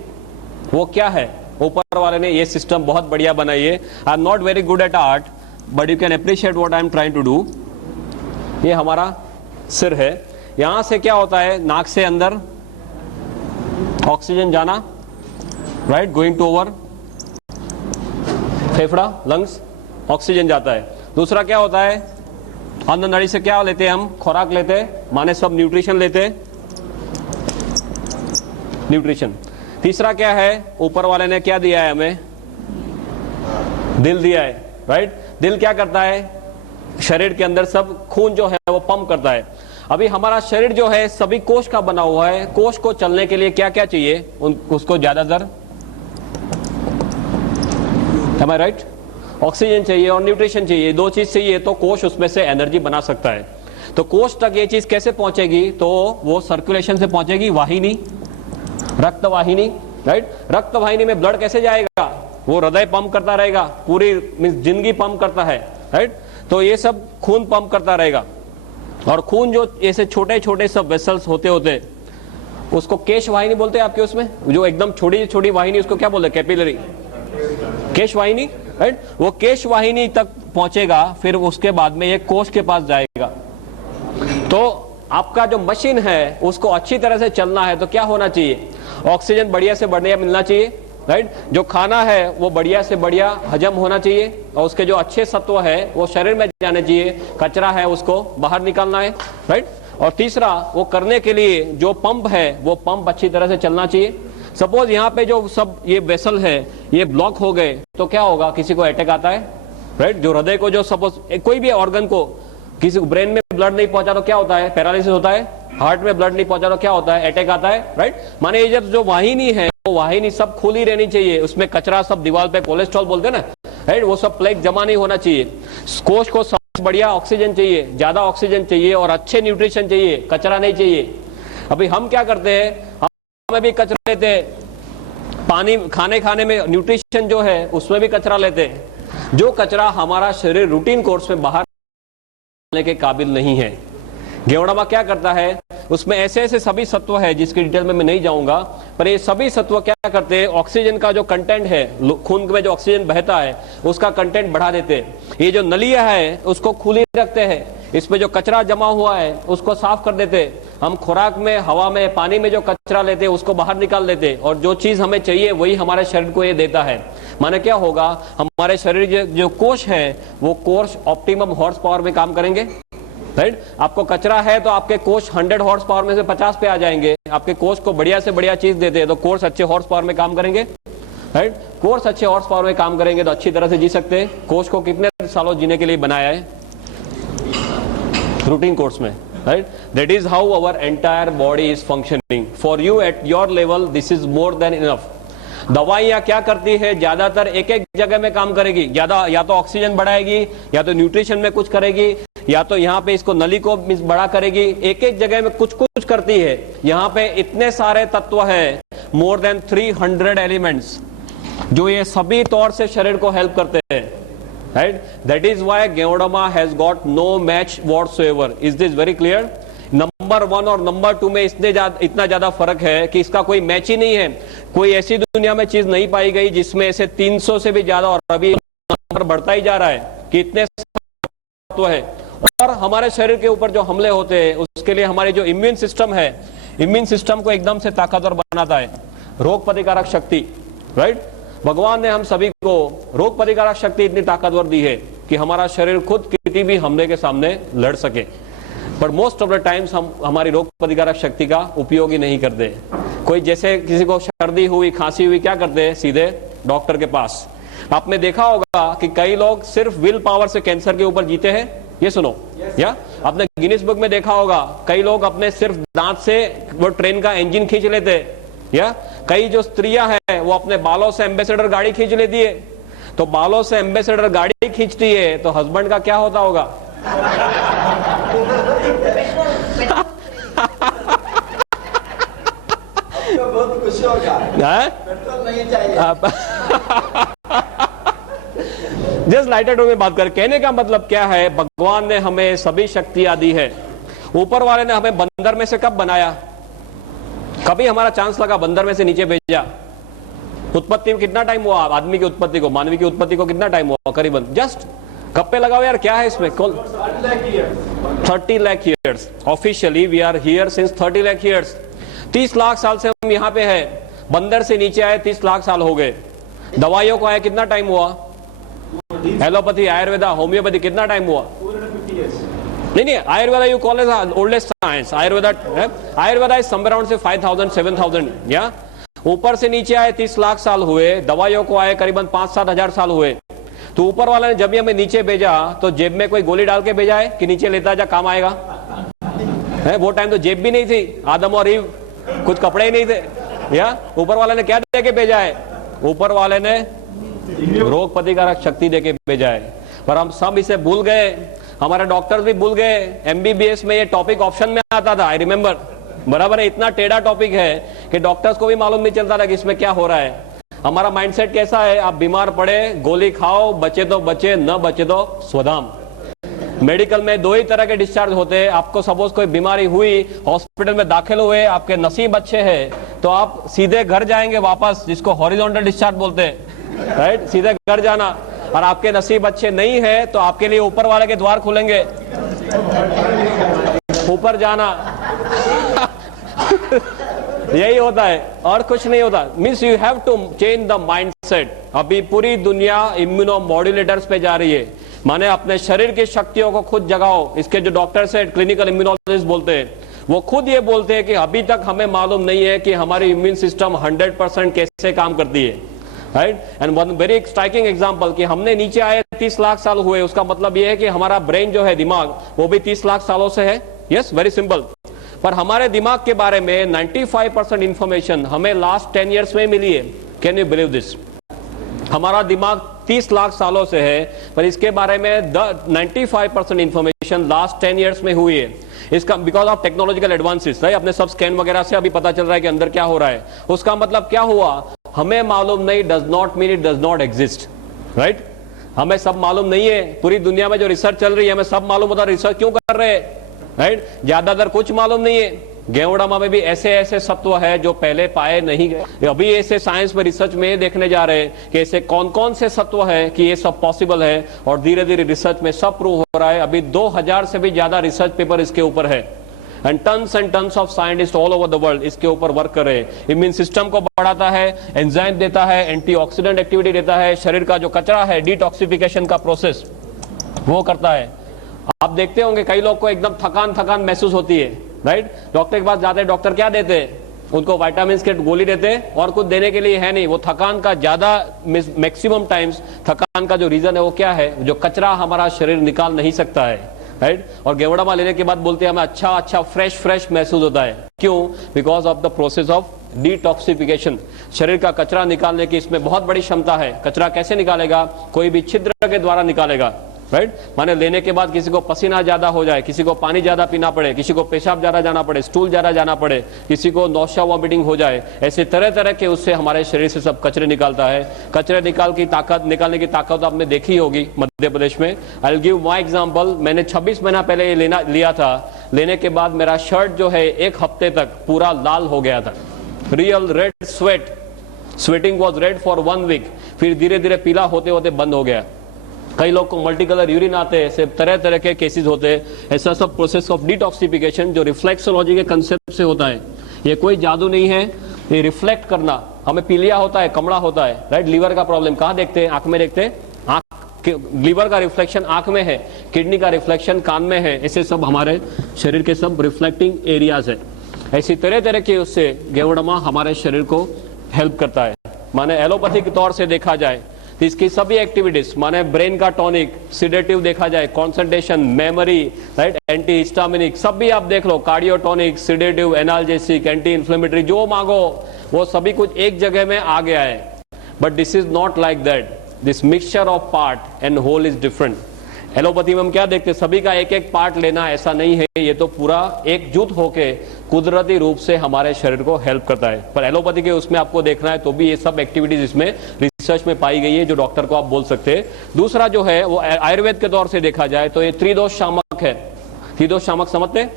वो क्या है? ऊपर वाले ने ये सिस्टम बहुत बढ़िया बनाई है। I am not very good at art, but you can appreciate what I am trying to do. ये हमारा सिर है, यहां से क्या होता है, नाक से अंदर ऑक्सीजन जाना, राइट, गोइंग टू ओवर फेफड़ा, लंग्स, ऑक्सीजन जाता है। दूसरा क्या होता है, अंदर नली से क्या लेते हैं हम? खुराक लेते हैं, माने सब न्यूट्रिशन लेते हैं, न्यूट्रिशन। तीसरा क्या है, ऊपर वाले ने क्या दिया है हमें, दिल दिया है, राइट। दिल क्या करता है, शरीर के अंदर सब खून जो है वो पंप करता है। अभी हमारा शरीर जो है सभी कोष का बना हुआ है, कोष को चलने के लिए क्या क्या चाहिए, उसको ज्यादातर, am I right? ऑक्सीजन चाहिए और न्यूट्रिशन चाहिए, दो चीज चाहिए तो कोष उसमें से एनर्जी बना सकता है। तो कोष तक ये चीज कैसे पहुंचेगी, तो वो सर्कुलेशन से पहुंचेगी, वाहिनी, रक्त वाहिनी, राइट। रक्त वाहिनी में ब्लड कैसे जाएगा, वो हृदय पंप करता रहेगा, पूरी जिंदगी पंप करता है, राइट। तो ये सब खून पंप करता रहेगा, और खून जो ऐसे छोटे छोटे सब वेसल्स होते होते उसको केश वाहिनी बोलते हैं आपके उसमें, जो एकदम छोटी छोटी वाहिनी उसको क्या बोलते हैं, कैपिलरी, केश वाहिनी, राइट। वो केश वाहिनी तक पहुंचेगा, फिर उसके बाद में ये कोष के पास जाएगा। तो आपका जो मशीन है उसको अच्छी तरह से चलना है तो क्या होना चाहिए, ऑक्सीजन बढ़िया से बढ़िया मिलना चाहिए, राइट। जो खाना है वो बढ़िया से बढ़िया हजम होना चाहिए, और उसके जो अच्छे सत्व है वो शरीर में जाने चाहिए, कचरा है उसको बाहर निकालना है, राइट। और तीसरा, वो करने के लिए जो पंप है वो पंप अच्छी तरह से चलना चाहिए। सपोज यहाँ पे जो सब ये वेसल है ये ब्लॉक हो गए तो क्या होगा, किसी को अटैक आता है, राइट। जो हृदय को जो सपोज कोई भी ऑर्गन को, किसी को ब्रेन में ब्लड नहीं पहुंचा तो क्या होता है, पैरालिसिस होता है। हार्ट में ब्लड नहीं पहुंचा तो क्या होता है, अटैक आता है, राइट। माने ये जब जो वाहिनी है वो वाहिनी सब खुली रहनी चाहिए, उसमें कचरा सब दीवार पे कोलेस्ट्रॉल बोलते हैं ना, राइट, वो सब प्लेग जमा नहीं होना चाहिए। कोष को सबसे बढ़िया ऑक्सीजन चाहिए, ज्यादा ऑक्सीजन चाहिए और अच्छे न्यूट्रिशन चाहिए, कचरा नहीं चाहिए। अभी हम क्या करते हैं, हम भी कचरा लेते हैं, पानी खाने में न्यूट्रिशन जो है उसमें भी कचरा लेते हैं। जो कचरा हमारा शरीर रूटीन कोर्स में बाहर निकालने के काबिल नहीं है। गेवड़ामा क्या करता है, उसमें ऐसे ऐसे सभी सत्व है जिसकी डिटेल में मैं नहीं जाऊंगा, पर ये सभी सत्व क्या करते हैं, ऑक्सीजन का जो कंटेंट है, खून में जो ऑक्सीजन बहता है उसका कंटेंट बढ़ा देते हैं। ये जो नलियां है उसको खुली रखते हैं, इसमें जो कचरा जमा हुआ है उसको साफ कर देते हैं। हम खुराक में, हवा में, पानी में जो कचरा लेते हैं उसको बाहर निकाल देते, और जो चीज हमें चाहिए वही हमारे शरीर को ये देता है। माने क्या होगा, हमारे शरीर जो कोष है वो कोष ऑप्टिमम हॉर्स पावर में काम करेंगे, राइट। आपको कचरा है तो आपके कोष 100 हॉर्स पावर में से 50 पे आ जाएंगे। आपके कोष को बढ़िया से बढ़िया चीज देते हैं तो कोष अच्छे हॉर्स पावर में काम करेंगे, राइट। कोष अच्छे हॉर्स पावर में काम करेंगे तो अच्छी तरह से जी सकते हैं। कोष को कितने सालों जीने के लिए बनाया है, रूटीन कोर्स में, right. That is how our entire body is functioning. For you at your level this is more than enough. दवाइयां क्या करती है, ज्यादातर एक एक जगह में काम करेगी, ज्यादा या तो ऑक्सीजन बढ़ाएगी, या तो न्यूट्रिशन में कुछ करेगी, या तो यहाँ पे इसको नली को बड़ा करेगी, एक एक जगह में कुछ कुछ करती है। यहाँ पे इतने सारे तत्व है, मोर देन 300 एलिमेंट्स, जो ये सभी तौर से शरीर को हेल्प करते हैं, right. That is why Ganoderma has got no match whatsoever. Is this very clear? Number 1 और नंबर 2 में इतना ज्यादा फर्क है कि इसका कोई मैच ही नहीं है। कोई ऐसी दुनिया में चीज नहीं पाई गई जिसमें ऐसे 300 से भी ज्यादा, और अभी नंबर बढ़ता ही जा रहा है कि इतने तत्व है। और हमारे शरीर के ऊपर जो हमले होते हैं उसके लिए हमारी जो इम्यून सिस्टम है, इम्यून सिस्टम को एकदम से ताकतवर बनाता है, रोग प्रतिकारक शक्ति, राइट। भगवान ने हम सभी को रोग प्रतिकारक शक्ति इतनी ताकतवर दी है कि हमारा शरीर खुद किसी भी हमले के सामने लड़ सके। But most of the times हम हमारी रोग प्रतिकारक शक्ति का उपयोग ही नहीं करते। कोई जैसे किसी को सर्दी हुई, खांसी हुई, क्या करते हैं, सीधे डॉक्टर के पास। आपने देखा होगा कि कई लोग सिर्फ विल पावर से कैंसर के ऊपर जीते हैं, ये सुनो, या आपने गिनीज बुक में देखा होगा कई लोग अपने सिर्फ दांत से वो ट्रेन का इंजन खींच लेते, या कई जो स्त्रियां हैं वो अपने बालों से एम्बेसडर गाड़ी खींच लेती है। तो बालों से एम्बेसडर गाड़ी खींचती है तो हस्बैंड का क्या होता होगा? बहुत खुशी होगा, पेट्रोल नहीं चाहिए। जस्ट लाइटर में बात कर, कहने का मतलब क्या है, भगवान ने हमें सभी शक्तियां दी है। ऊपर वाले ने हमें बंदर में से कब बनाया? कभी हमारा चांस लगा बंदर में से नीचे भेजा? उत्पत्ति में कितना टाइम हुआ? आदमी की उत्पत्ति को, मानवी की उत्पत्ति को कितना टाइम हुआ? करीबन जस्ट गप्पे लगाओ यार, क्या है इसमें? 30 lakh years. Officially we are here since 30 lakh years. 30 lakh साल से हम यहाँ पे हैं। बंदर से नीचे आए 30 लाख साल हो गए। दवाइयों को आए कितना टाइम हुआ? एलोपैथी, आयुर्वेदा, होम्योपैथी कितना टाइम हुआ? नहीं, Ayurveda you call as oldest science. Ayurveda is somewhere around say 5,000 7,000 या ऊपर से नीचे आए 30 लाख साल हुए, दवाइयों को आए करीबन 5-7 हजार साल हुए। तो ऊपर वाला ने जब भी हमें नीचे भेजा तो जेब में कोई गोली डाल के भेजा है कि नीचे लेता जा काम आएगा है? वो टाइम तो जेब भी नहीं थी, आदम और ईव कुछ कपड़े ही नहीं थे या ऊपर वाले ने क्या दे के भेजा है? ऊपर वाले ने रोग प्रतिकारक शक्ति दे के भेजा है। पर हम सब इसे भूल गए, हमारे डॉक्टर्स भी भूल गए। एमबीबीएस में ये टॉपिक ऑप्शन में आता था, आई रिमेम्बर, बराबर है। इतना टेढ़ा टॉपिक है कि डॉक्टर्स को भी मालूम नहीं चलता था कि इसमें क्या हो रहा है। हमारा माइंडसेट कैसा है? आप बीमार पड़े गोली खाओ, बचे तो बचे, न बचे तो स्वधाम। मेडिकल में दो ही तरह के डिस्चार्ज होते हैं। आपको सपोज कोई बीमारी हुई, हॉस्पिटल में दाखिल हुए, आपके नसीब अच्छे हैं तो आप सीधे घर जाएंगे वापस, जिसको हॉरिजॉन्टल डिस्चार्ज बोलते हैं, राइट? सीधे घर जाना। और आपके नसीब अच्छे नहीं है तो आपके लिए ऊपर वाले के द्वार खुलेंगे, ऊपर जाना। यही होता है और कुछ नहीं होता। Means you have to change the mindset. अभी पूरी दुनिया इम्यूनो मॉड्यूलेटर्स पे जा रही है, माने अपने शरीर की शक्तियों को खुद जगाओ। इसके जो डॉक्टर्स है, क्लिनिकल इम्यूनोलॉजिस्ट बोलते हैं, वो खुद ये बोलते हैं कि अभी तक हमें मालूम नहीं है कि हमारी इम्यून सिस्टम 100% कैसे काम करती है, right? And one very striking example कि हमने नीचे आए 30 लाख साल हुए, उसका मतलब ये है कि हमारा ब्रेन जो है, दिमाग, वो भी 30 लाख सालों से है। Yes, very simple. पर हमारे दिमाग के बारे में 95% इंफॉर्मेशन हमें लास्ट 10 ईयर्स में मिली है। Can you believe this? हमारा दिमाग 30 लाख सालों से है, पर इसके बारे में 95% इंफॉर्मेशन लास्ट 10 ईयर्स में हुई है। इसका because of technological advances, right? अपने सब स्कैन वगैरह से अभी पता चल रहा है कि अंदर क्या हो रहा है। उसका मतलब क्या हुआ? हमें मालूम नहीं does not mean it does not exist, right? हमें सब मालूम नहीं है। पूरी दुनिया में जो रिसर्च चल रही है हमें सब मालूम होता है, रिसर्च क्यों कर रहे हैं, राइट? ज्यादातर कुछ मालूम नहीं है। गेवड़ामा में भी ऐसे ऐसे सत्व है जो पहले पाए नहीं गए। अभी ऐसे साइंस में रिसर्च में देखने जा रहे हैं कि ऐसे कौन कौन से सत्व है कि ये सब पॉसिबल है, और धीरे धीरे रिसर्च में सब प्रूव हो रहा है। अभी 2000 से भी ज्यादा रिसर्च पेपर इसके ऊपर है and tons of scientist all over the world इसके ऊपर वर्क कर रहे हैं। इम्यून सिस्टम को बढ़ाता है, एंजाइम देता है, एंटीऑक्सीडेंट एक्टिविटी देता है, शरीर का जो कचरा है, डिटॉक्सिफिकेशन का प्रोसेस वो करता है। आप देखते होंगे कई लोग को एकदम थकान महसूस होती है, राइट? डॉक्टर के पास जाते हैं, डॉक्टर क्या देते हैं? उनको विटामिन के गोली देते हैं और कुछ देने के लिए है नहीं। वो थकान का ज्यादा मैक्सिमम टाइम्स थकान का जो रीजन है वो क्या है? जो कचरा हमारा शरीर निकाल नहीं सकता है, राइट? और गेवड़ामा लेने के बाद बोलते हैं हमें अच्छा फ्रेश महसूस होता है। क्यों? Because of the process of detoxification. शरीर का कचरा निकालने की इसमें बहुत बड़ी क्षमता है। कचरा कैसे निकालेगा? कोई भी छिद्र के द्वारा निकालेगा, राइट? माने लेने के बाद किसी को पसीना ज्यादा हो जाए, किसी को पानी ज्यादा पीना पड़े, किसी को पेशाब ज्यादा जाना पड़े, स्टूल ज्यादा जाना पड़े, किसी को नौशा वॉमिटिंग हो जाए, ऐसे तरह तरह के उससे हमारे शरीर से सब कचरे निकालता है। कचरे निकालने की ताकत आपने देखी होगी मध्य प्रदेश में। I will give my example. मैंने 26 महीना पहले ये लिया था। लेने के बाद मेरा शर्ट जो है 1 हफ्ते तक पूरा लाल हो गया था। Real red sweating was red for 1 week. फिर धीरे धीरे पीला होते होते बंद हो गया। कई लोग को मल्टी कलर यूरिन आते हैं, ऐसे तरह तरह के केसेस होते हैं। ऐसा सब प्रोसेस ऑफ डिटॉक्सिफिकेशन जो रिफ्लेक्सोलॉजी के कंसेप्ट से होता है। ये कोई जादू नहीं है, ये रिफ्लेक्ट करना। हमें पीलिया होता है, कमड़ा होता है, राइट? लीवर का प्रॉब्लम कहाँ देखते हैं? आंख में देखते हैं। लीवर का रिफ्लेक्शन आंख में है, किडनी का रिफ्लेक्शन कान में है। ऐसे सब हमारे शरीर के सब रिफ्लेक्टिंग एरियाज है। ऐसी तरह तरह के उससे गेवड़ामा हमारे शरीर को हेल्प करता है। माने एलोपैथी के तौर से देखा जाए तो इसकी सभी एक्टिविटीज, माने ब्रेन का टॉनिक, सिडेटिव देखा जाए, concentration, memory, right, anti histaminic, सब भी आप देख लो, cardiotonic, sedative, analgesic, anti inflammatory, जो मांगो वो सभी कुछ एक जगह में आ गया है। But this is not like that. This mixture of part and whole is different. Allopathy में हम क्या देखते हैं? सभी का एक एक पार्ट लेना, ऐसा नहीं है। ये तो पूरा एकजुट होके कुदरती रूप से हमारे शरीर को हेल्प करता है। पर एलोपैथी के उसमें आपको देखना है तो भी ये सब एक्टिविटीज इसमें रिसर्च में पाई गई है, जो डॉक्टर को आप बोल सकते हैं। दूसरा जो है वो आयुर्वेद के तौर से देखा जाए तो ये त्रिदोष शामक है। त्रिदोष शामक समझते हैं,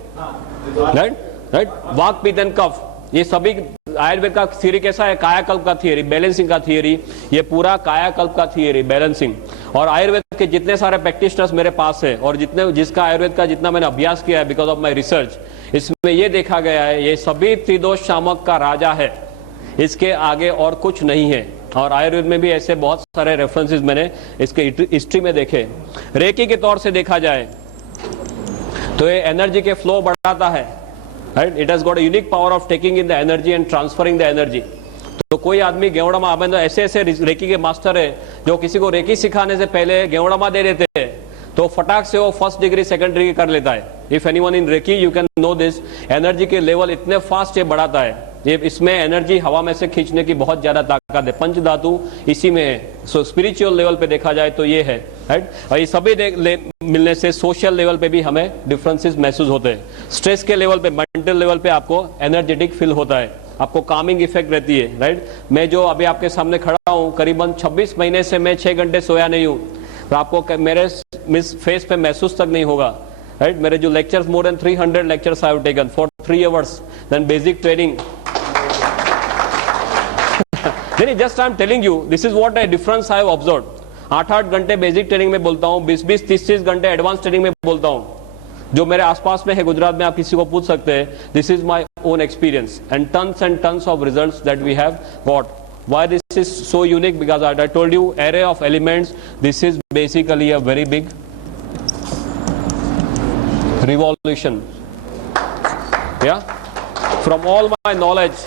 राइट? वात पित्त एंड कफ, ये सभी आयुर्वेद का थियरी कैसा है? कायाकल्प का थियरी, बैलेंसिंग का थियरी। ये पूरा कायाकल्प का थियरी, बैलेंसिंग। और आयुर्वेद के जितने सारे प्रैक्टिशनर्स मेरे पास है और जिसका आयुर्वेद का जितना मैंने अभ्यास किया है बिकॉज ऑफ माई रिसर्च, इसमें ये देखा गया है ये सभी त्रिदोष शामक का राजा है, इसके आगे और कुछ नहीं है। और आयुर्वेद में भी ऐसे बहुत सारे रेफरेंसेस मैंने इसके हिस्ट्री में देखे। रेकी के तौर से देखा जाए तो ये एनर्जी के फ्लो बढ़ाता है, right. It has got a unique power of taking in the energy and transferring the energy. तो कोई आदमी गेवड़ामा आबेंदो ऐसे ऐसे रेकी के मास्टर है जो किसी को रेकी सिखाने से पहले गेवड़ामा दे देते हैं तो फटाक से वो फर्स्ट डिग्री सेकंड डिग्री कर लेता है. If anyone in reiki you can know this. Energy के लेवल इतने फास्ट ये बढ़ाता है. ये इसमें एनर्जी हवा में से खींचने की बहुत ज्यादा ताकत है. पंच धातु इसी में है. सो स्पिरिचुअल लेवल पे देखा जाए तो ये है, राइट. और ये सभी मिलने से सोशल लेवल पे भी हमें डिफरेंसेस महसूस होते हैं. स्ट्रेस के लेवल पे, मेंटल लेवल पे आपको एनर्जेटिक फील होता है, आपको कामिंग इफेक्ट रहती है, राइट. मैं जो अभी आपके सामने खड़ा हूं करीबन 26 महीने से मैं 6 घंटे सोया नहीं हूं, तो आपको मेरे फेस पे महसूस तक नहीं होगा, राइट. मेरे जो lectures, more than 300 lectures I have taken for 3 hours, then basic training. Just I am telling you this is what a difference I have observed. 8-8 घंटे बेसिक ट्रेनिंग में बोलता हूं, 20-20, 30-30 घंटे एडवांस ट्रेनिंग में बोलता हूं. जो मेरे आसपास में है गुजरात में, आप किसी को पूछ सकते हैं. This is my own experience and tons of results that we have got. Why this is so unique? Because I told you array of elements. This is basically a very big revolution. Yeah. From all my knowledge,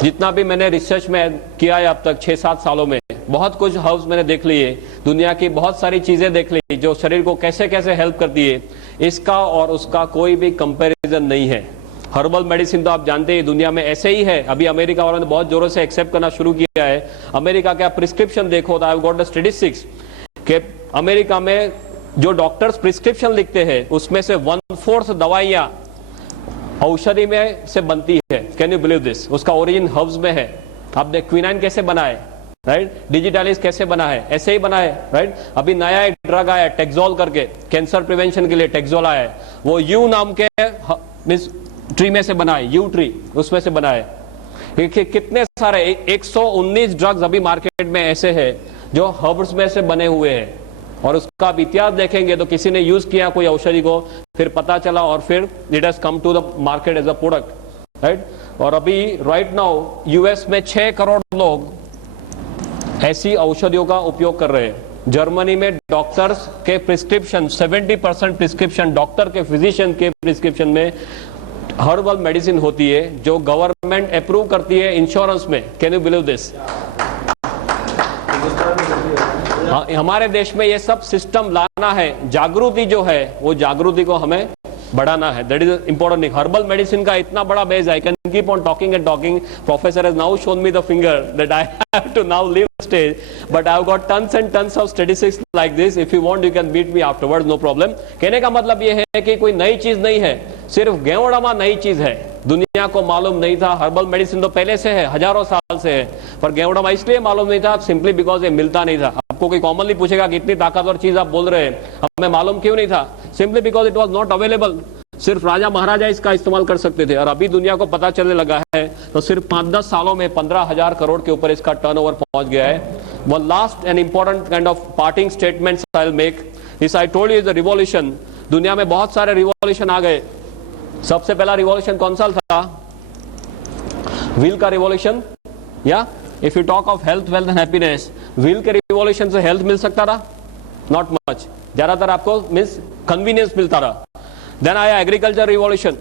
जितना भी मैंने research में किया है अब तक 6-7 सालों में, बहुत कुछ हर्ब्स मैंने देख लिए, दुनिया की बहुत सारी चीजें देख ली जो शरीर को कैसे कैसे हेल्प करती है. इसका और उसका कोई भी कंपैरिजन नहीं है. हर्बल मेडिसिन तो आप जानते हैं दुनिया में ऐसे ही है. अभी अमेरिका वालों ने बहुत जोरों से एक्सेप्ट करना शुरू किया है. अमेरिका का प्रिस्क्रिप्शन देखो तो I have got the statistics कि अमेरिका में जो डॉक्टर्स प्रिस्क्रिप्शन लिखते हैं उसमें से 1/4 दवाइयां औषधि में से बनती है. Can you believe this? उसका ओरिजिन हर्ब्स में है. आप देख क्विनाइन कैसे बना है, राइट. डिजिटालिस कैसे बना है, ऐसे ही बना है, राइट. अभी नया एक ड्रग आया टेक्सोल करके, कैंसर प्रिवेंशन के लिए टेक्सोल आया है. वो यू नाम के मींस ट्री में से बना है, यू ट्री उसमें से बना है. कितने सारे 119 ड्रग्स अभी मार्केट में ऐसे हैं जो हर्ब्स में से बने हुए हैं. और उसका आप इतिहास देखेंगे तो किसी ने यूज किया कोई औषधि को, फिर पता चला और फिर it has come to the market as a product, right. और अभी राइट नाउ यूएस में 6 करोड़ लोग ऐसी औषधियों का उपयोग कर रहे हैं. जर्मनी में डॉक्टर्स के प्रिस्क्रिप्शन 70% प्रिस्क्रिप्शन डॉक्टर के, फिजिशियन के प्रिस्क्रिप्शन में हर्बल मेडिसिन होती है जो गवर्नमेंट अप्रूव करती है इंश्योरेंस में. Can you believe this? हमारे देश में ये सब सिस्टम लाना है. जागृति जो है वो जागृति को हमें बढ़ाना है. That is important thing. Herbal medicine का इतना बड़ा base, I can keep on talking and talking. Professor has now shown me the finger that I have to now leave stage, but I have got tons and tons of statistics like this. If you want, you can meet me afterwards, no problem. कहने का मतलब ये है कि कोई नई चीज नहीं है, सिर्फ गेवड़ामा नई चीज है. दुनिया को मालूम नहीं था. हर्बल मेडिसिन तो पहले से है, हजारों साल से है, पर गेवड़ामा इसलिए मालूम नहीं था सिंपली बिकॉज ये मिलता नहीं था. आपको कोई कॉमनली पूछेगा कि इतनी ताकतवर चीज आप बोल रहे हैं, हमें मालूम क्यों नहीं था? Simply because it was not available. सिर्फ राजा महाराजा इसका इस्तेमाल कर सकते थे. और अभी दुनिया को पता चलने लगा है तो सिर्फ 5-10 सालों में 15,000 करोड़ के ऊपर इसका टर्नओवर पहुंच गया है. One last and important kind of parting statements I'll make is I told you is the revolution. दुनिया में बहुत सारे रिवॉल्यूशन आ गए. सबसे पहला रिवॉल्यूशन कौन सा था? व्हील का रिवॉल्यूशन. या if you talk of health, wealth and happiness, wheel के रिवॉल्यूशन से हेल्थ मिल सकता था? Not much. ज्यादातर आपको मीन्स कन्वीनियंस मिलता था. देन आया एग्रीकल्चर रिवॉल्यूशन.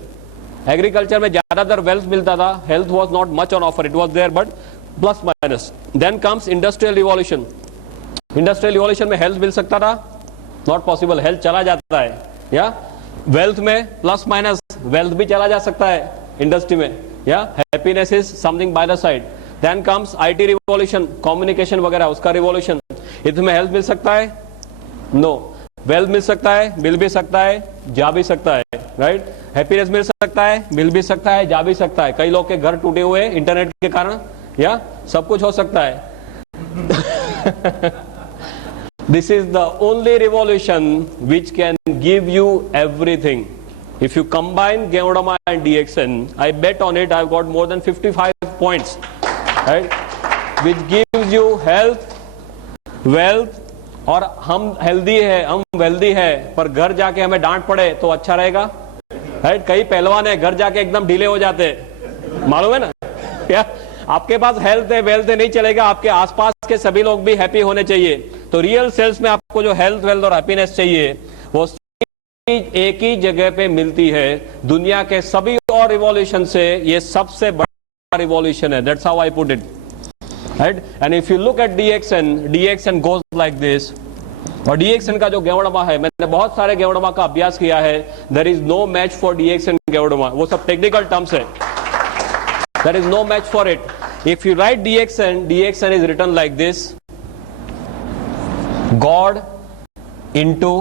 एग्रीकल्चर में ज्यादातर वेल्थ मिलता था, health was not much on offer. It was there but plus minus. Then comes industrial revolution. Industrial revolution में हेल्थ मिल सकता था? Not possible. हेल्थ चला जाता है. या वेल्थ में प्लस माइनस वेल्थ भी चला जा सकता है इंडस्ट्री में. या happiness is something by the side. Then comes IT revolution, communication वगैरह, उसका रिवॉल्यूशन. इसमें हेल्थ मिल सकता है? नो. वेल्थ मिल सकता है, मिल भी सकता है, जा भी सकता है, राइट. हैप्पीनेस मिल सकता है, मिल भी सकता है, जा भी सकता है. कई लोग के घर टूटे हुए इंटरनेट के कारण. या सब कुछ हो सकता है. This is the only revolution which can give you everything. If you combine Geodama and DXN, I bet on it I've got more than 55 points, right? Which gives you health, wealth, और हम healthy है, हम wealthy है, पर घर जाके हमें डांट पड़े तो अच्छा रहेगा, राइट. कई पहलवान है घर जाके एकदम ढीले हो जाते, मालूम है ना. क्या आपके पास हेल्थ है, वेल्थ है, नहीं चलेगा. आपके आसपास के सभी लोग भी हैप्पी होने चाहिए. तो रियल सेल्स में आपको जो हेल्थ, वेल्थ और हैप्पीनेस चाहिए वो एक ही जगह पे मिलती है। दुनिया के सभी और रिवॉल्यूशन से ये सबसे बड़ा रिवॉल्यूशन है। That's how I put it, right. And if you look at DXN goes like this. और डीएक्सएन का जो गेवड़मा है, मैंने बहुत सारे गेवड़मा का अभ्यास किया है। There is no match for DXN Ganoderma, वो सब टेक्निकल टर्म्स है। There is no match for it. If you write DXN is written like this, God into